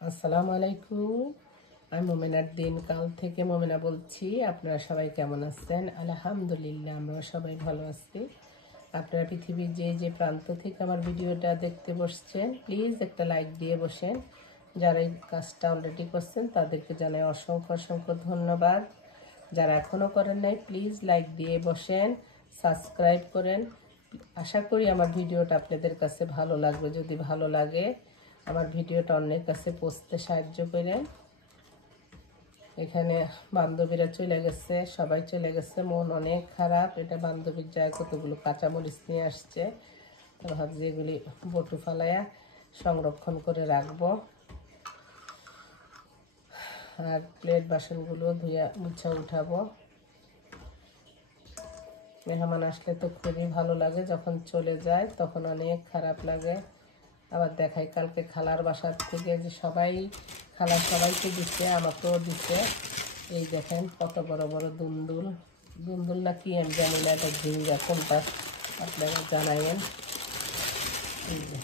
আসসালামু আলাইকুম। আমি মোমেনার দিন কাল থেকে মোমেনা বলছি। আপনারা সবাই কেমন আছেন? আলহামদুলিল্লাহ, আমরা সবাই ভালো আছি। আপনারা পৃথিবীর যে যে প্রান্ত থেকে আমার ভিডিওটা দেখতে বসছেন, প্লিজ একটা লাইক দিয়ে বসেন। যারা এই কাজটা অলরেডি করছেন তাদেরকে জানাই অসংখ্য অসংখ্য ধন্যবাদ। যারা এখনও করেন নাই, প্লিজ লাইক দিয়ে বসেন, সাবস্ক্রাইব করেন। আশা করি আমার ভিডিওটা আপনাদের কাছে ভালো লাগবে। যদি ভালো লাগে আমার ভিডিওটা অন্যের কাছে পৌঁছতে সাহায্য করেন। এখানে বান্ধবীরা চলে গেছে, সবাই চলে গেছে, মন অনেক খারাপ। এটা বান্ধবীর যায় কতগুলো কাঁচামরিচ নিয়ে আসছে, তো ভাবছি এগুলি বটু ফালাইয়া সংরক্ষণ করে রাখবো। আর প্লেট বাসনগুলো ধুয়ে মুছা উঠাবো। মেহমান আসলে তো খুবই ভালো লাগে, যখন চলে যায় তখন অনেক খারাপ লাগে। আবার দেখাই কালকে খালার বাসার থেকে যে সবাই খালা সবাইকে দিচ্ছে, আমাকেও দিচ্ছে। এই দেখেন কত বড় বড় দুন্দুল, দুন্দুল না কি আমি জানি না, এটা ঝিঙ্গা কোনটা আপনারা জানাইন। এই যে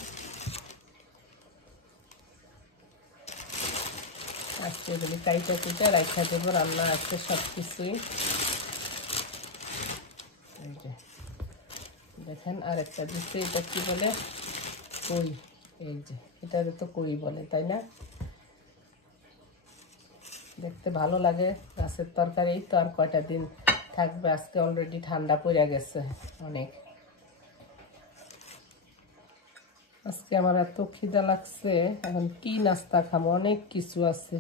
আজকে এগুলি কাইটা কুইটা রাখা দেবো, রান্না আছে সব কিছুই। এই যে দেখেন আরেকটা দিচ্ছে, এটা কি বলে, কই। এই যে এটারে তো কই বলে, তাই না? দেখতে ভালো লাগে। গাছের তরকারি তো আর কয়টা দিন থাকবে, আজকে অলরেডি ঠান্ডা পড়ে গেছে অনেক। আজকে আমার এত খিদা লাগছে, এখন কি নাস্তা খাবো, অনেক কিছু আছে,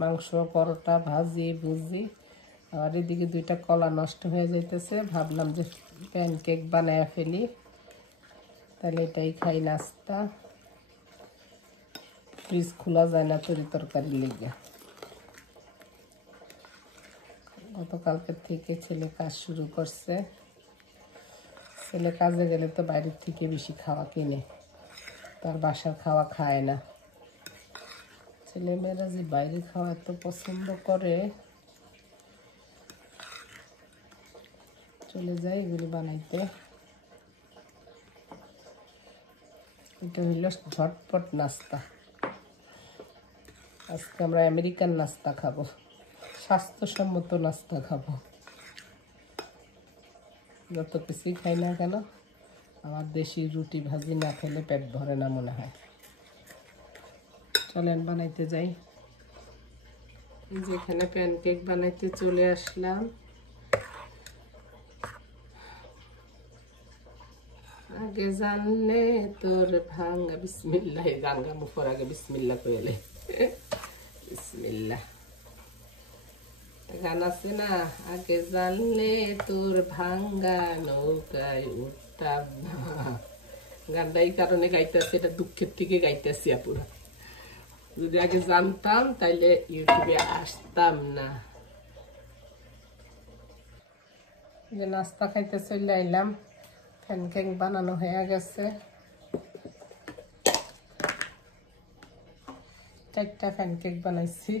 মাংস, পরোটা, ভাজি ভুজি। আর এদিকে দুইটা কলা নষ্ট হয়ে যাইতেছে, ভাবলাম যে প্যানকেক বানায় ফেলি, তাহলে এটাই খাই নাস্তা। ফ্রিজ খোলা যায় না তরি তরকারি লেগে। গতকালকের থেকে ছেলে কাজ শুরু করছে। ছেলে কাজে গেলে তো বাইরের থেকে বেশি খাওয়া কিনে, তার বাসার খাওয়া খায় না। ছেলেমেয়েরা যে বাইরে খাওয়া এত পছন্দ করে, চলে যায় এগুলি বানাইতে। এটা হইল ঝটপট নাস্তা। আজকে আমরা আমেরিকান নাস্তা খাবো, স্বাস্থ্যসম্মত নাস্তা খাবো। যত কিছুই খাই না কেন, আমার দেশি রুটি ভাজি না খেলে পেট ভরে না মনে হয়। চলেন বানাইতে যাই। যেখানে প্যানকেক বানাইতে চলে আসলাম। আগে জানলে তোর ভাঙ্গা, বিসমিল্লাহ গাঙ্গা মুখর আগে বিসমিল্লা কইলে। বিসমিল্লাহ গান আছে না, আগে জানলে তোর ভাঙ্গা নৌকায় উঠতাম না। গানটা এই কারণে গাইতেছি, এটা দুঃখের থেকে গাইতেছি আপুরা। যদি আগে জানতাম তাইলে ইউটিউবে আসতাম না। যে নাস্তা খাইতে চলে আইলাম, প্যানকেক বানানো হয়ে গেছে। 4টা প্যানকেক বানাইছি।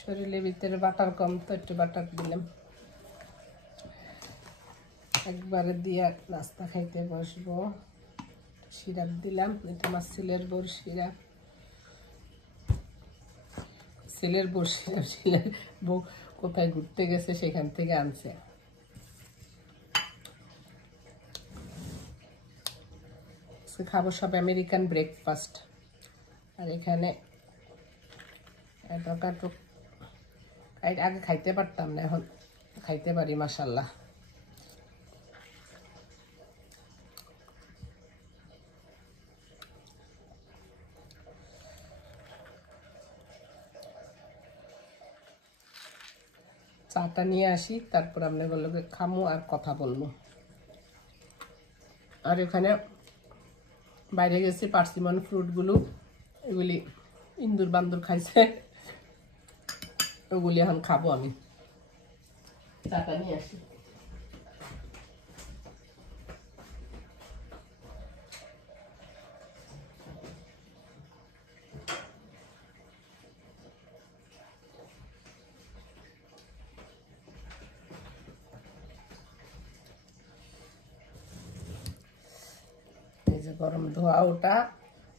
শরীরের ভিতরে বাটার কম তো একটু বাটার দিলাম। একবারে দিয়ে নাস্তা খাইতে বসবো। সিরাপ দিলাম, এটা আমার ছেলের বউর সিরাপ। ছেলের বউর সিরাপ, ছেলের বউ কোথায় ঘুরতে গেছে সেখান থেকে আনছে। খাবো সব আমেরিকান ব্রেকফাস্ট। আর এখানে আগে খাইতে পারতাম না, এখন খাইতে পারি মাশাল্লাহ। চাটা নিয়ে আসি, তারপর আপনাগুলোকে খামো আর কথা বলবো। আর এখানে বাইরে গেছি, পার্সিমন ফ্রুটগুলো, এগুলি ইন্দুর বান্দুর খাইছে, ওগুলি এখন খাবো আমি। চাটা নিয়ে আসি। এই যে গরম ধোয়া ওটা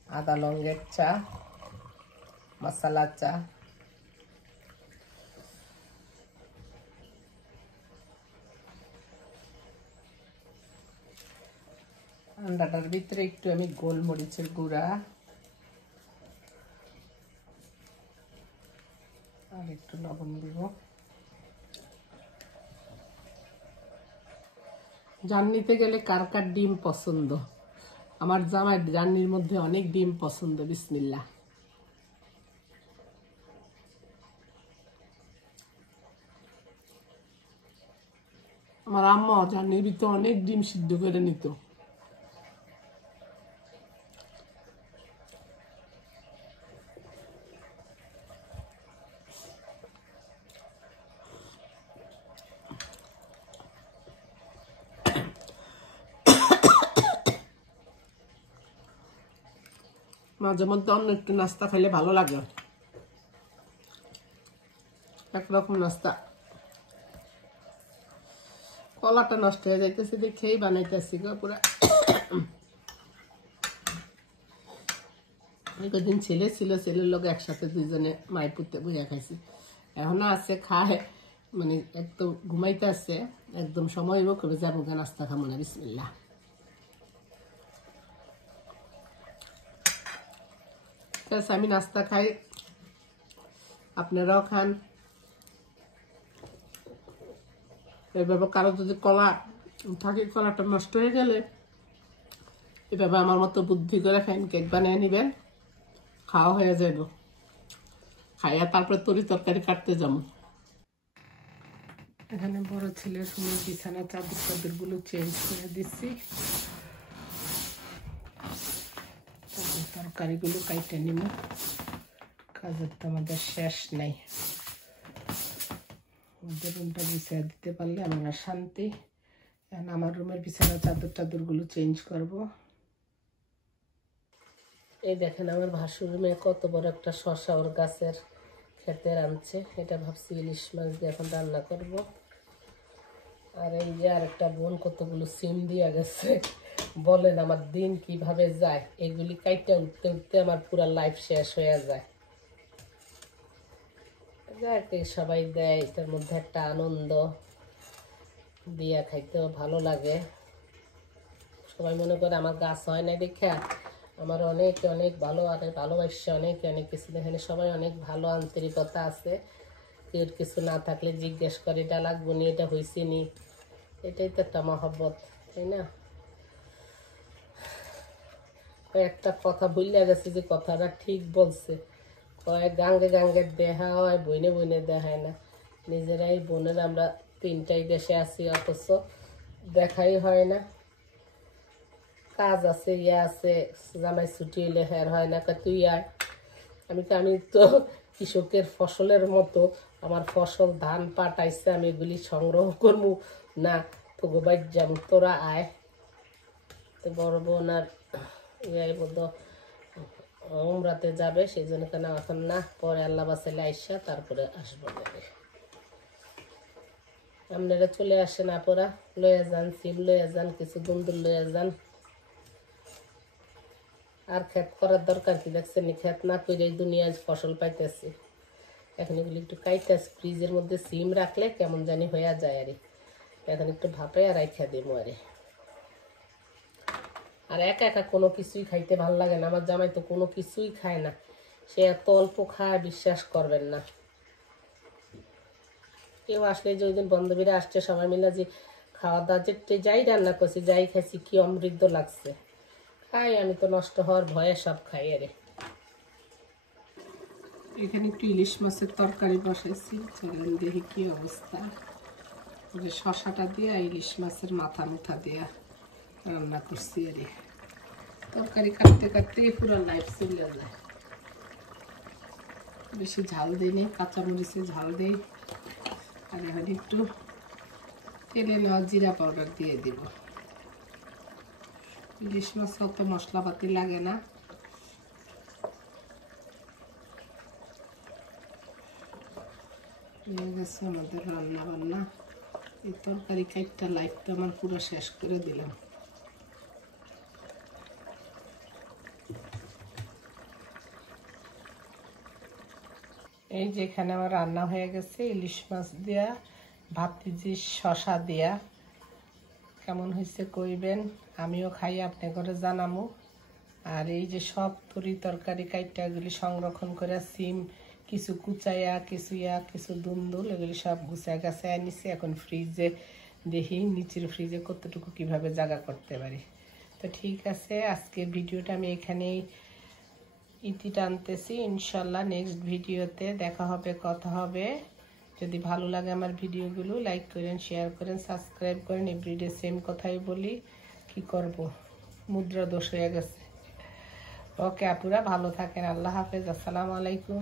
আদা লঙ্গের চা, মশলা চা। আন্ডাটার ভিতরে একটু আমি গোলমরিচের গুঁড়া আর একটু লবণ দিব। জার্নিতে গেলে কার কার ডিম পছন্দ? আমার জামাই জার্নির মধ্যে অনেক ডিম পছন্দ। বিসমিল্লাহ। আমার আম্মা জার্নির ভিতরে অনেক ডিম সিদ্ধ করে নিত। মাঝে মধ্যে অন্য একটু নাস্তা খাইলে ভালো লাগে। একরকম নাস্তা। কলাটা নষ্ট হয়ে যাইতেছে দেখেই বানাইতেছি গো পুরা। কদিন ছেলে ছিল, ছেলের লোক একসাথে দুইজনে মাইপুতে বইয়া খাইছি। এখনো আছে, খায়, মানে একদম ঘুমাইতে আছে, একদম সময় করে যাবো গা নাস্তা খাবো না। বিসমিল্লাহ। আমি নাস্তা খাই, আপনারাও খান। এভাবে কারো যদি কলা থাকে, কলাটা নষ্ট হয়ে গেলে এভাবে আমার মতো বুদ্ধি করে প্যানকেক বানিয়ে নিবেন, খাওয়া হয়ে যাব। খাইয়া তারপরে তরকারি কাটতে যাবো। এখানে বড় ছেলের সময় বিছানা চাদর গুলো চেঞ্জ করে দিচ্ছি। তরকারিগুলো কাইটে নিব, কাজের তো আমাদের শেষ নাই। ওদের রুমটা বিছানা দিতে পারলে আমার শান্তি। এখন আমার রুমের বিছানা চাদরগুলো চেঞ্জ করব। এই দেখেন আমার ভাসুর মেয়ে কত বড় একটা শসা ওর গাছের খেতে আনছে। এটা ভাবছি ইলিশ মাছ দিয়ে এখন রান্না করব। আর এই যে আরেকটা বোন কতগুলো সিম দিয়ে গেছে। বলেন আমার দিন কিভাবে যায়, এগুলি কাইটা উঠতে উঠতে আমার পুরা লাইফ শেষ হয়ে যায়। সবাই দেয়, এটার মধ্যে একটা আনন্দ, দিয়া খাইতেও ভালো লাগে। সবাই মনে করে আমার গাছ হয় না দেখে আমার অনেক অনেক ভালো আর ভালোবাসছে, অনেক অনেক কিছু। এখানে সবাই অনেক ভালো, আন্তরিকতা আছে। কেউ কিছু না থাকলে জিজ্ঞেস করে এটা লাগবো নি, এটা হয়েছে নি। এটাই তো একটা মহব্বত, তাই না? একটা কথা ভুলে গেছে, যে কথাটা ঠিক বলছে, কয় গাঙ্গে গাঙ্গে দেখা হয়, বইনে বইনে দেখায় না। নিজেরাই বোনের আমরা 3টাই দেশে আছি, অথচ দেখাই হয় না। কাজ আছে, ইয়ে আছে, জামাই ছুটি হইলে হের হয় না, তুই আয়। আমি তো কৃষকের ফসলের মতো, আমার ফসল ধান পাট আইসে, আমি এগুলি সংগ্রহ করবো না, তো গোবাই যাব, তোরা আয়। তো বড় বোন আর ইয়াই বোধ উমরাতে যাবে, সেই জন্য কেন এখন না, পরে আল্লাহ বাসাইলে আইসা তারপরে আসবো। আপনারা চলে আসেন, আপনারা লইয়া যান, সিম লইয়া যান, কিছু বন্ধুর লইয়া যান। আর ক্ষেত করার দরকার কি? দেখছেন ক্ষেত না করে দুনিয়ায় ফসল পাইতেছি। এখন এগুলি একটু কাইতেছি, ফ্রিজের মধ্যে সিম রাখলে কেমন জানি হয়ে যায়। আরে এখন একটু ভাপে আর রাইখা দিব। আর একা একা কোনো কিছুই খাইতে ভালো লাগে না। আমার জামাই তো কোনো কিছুই খায় না, সে এত অল্প খায় বিশ্বাস করবেন না। কেউ আসলে যে ওই দিন বান্ধবীরা আসছে, সবাই মিলে যে খাওয়া দাওয়া, যে যাই রান্না করছি, যাই খাইছি, কি অমৃত লাগছে। খাই আমি তো, নষ্ট হওয়ার ভয়ে সব খাই। আরে এখানে একটু ইলিশ মাছের তরকারি বসাইছি, চলেন দেখি কি অবস্থা। শশাটা দিয়ে ইলিশ মাছের মাথা মুথা দিয়ে রান্না করছি। আরে তরকারি কাটতে কাটতে পুরো লাইফ চলে যায়। বেশি ঝাল দিই, কাঁচামরিচে ঝাল দিই। আর এখন একটু তেলে নেওয়া জিরা পাউডার দিয়ে দিব। ইলিশ মাছ অত মশলাপাতি লাগে না। হয়ে গেছে আমাদের রান্না বান্না। এই তরকারি কাইটটা লাইফটা আমার পুরো শেষ করে দিলাম। এই যে এখানে আমার রান্না হয়ে গেছে ইলিশ মাছ দিয়া, ভাতিজি শশা দিয়া। কেমন হয়েছে কইবেন, আমিও খাই, আপনি করে জানামু। আর এই যে সব তরকারি কাইটাগুলি সংরক্ষণ করে, সিম কিছু কুচাইয়া, কিছু দুন্দুল, এগুলি সব গুছায় গাছায় নিছি। এখন ফ্রিজে দেখি নিচের ফ্রিজে কতটুকু কিভাবে জায়গা করতে পারি। তো ঠিক আছে, আজকের ভিডিওটা আমি এখানেই ইতি টানতেছি। ইনশাল্লাহ নেক্সট ভিডিওতে দেখা হবে, কথা হবে। যদি ভালো লাগে আমার ভিডিওগুলো লাইক করেন, শেয়ার করেন, সাবস্ক্রাইব করেন। এভরিডে সেম কথাই বলি, কি করব, মুদ্রা দোষ হয়ে গেছে। ওকে আপুরা, ভালো থাকেন। আল্লাহ হাফেজ, আসসালামু আলাইকুম।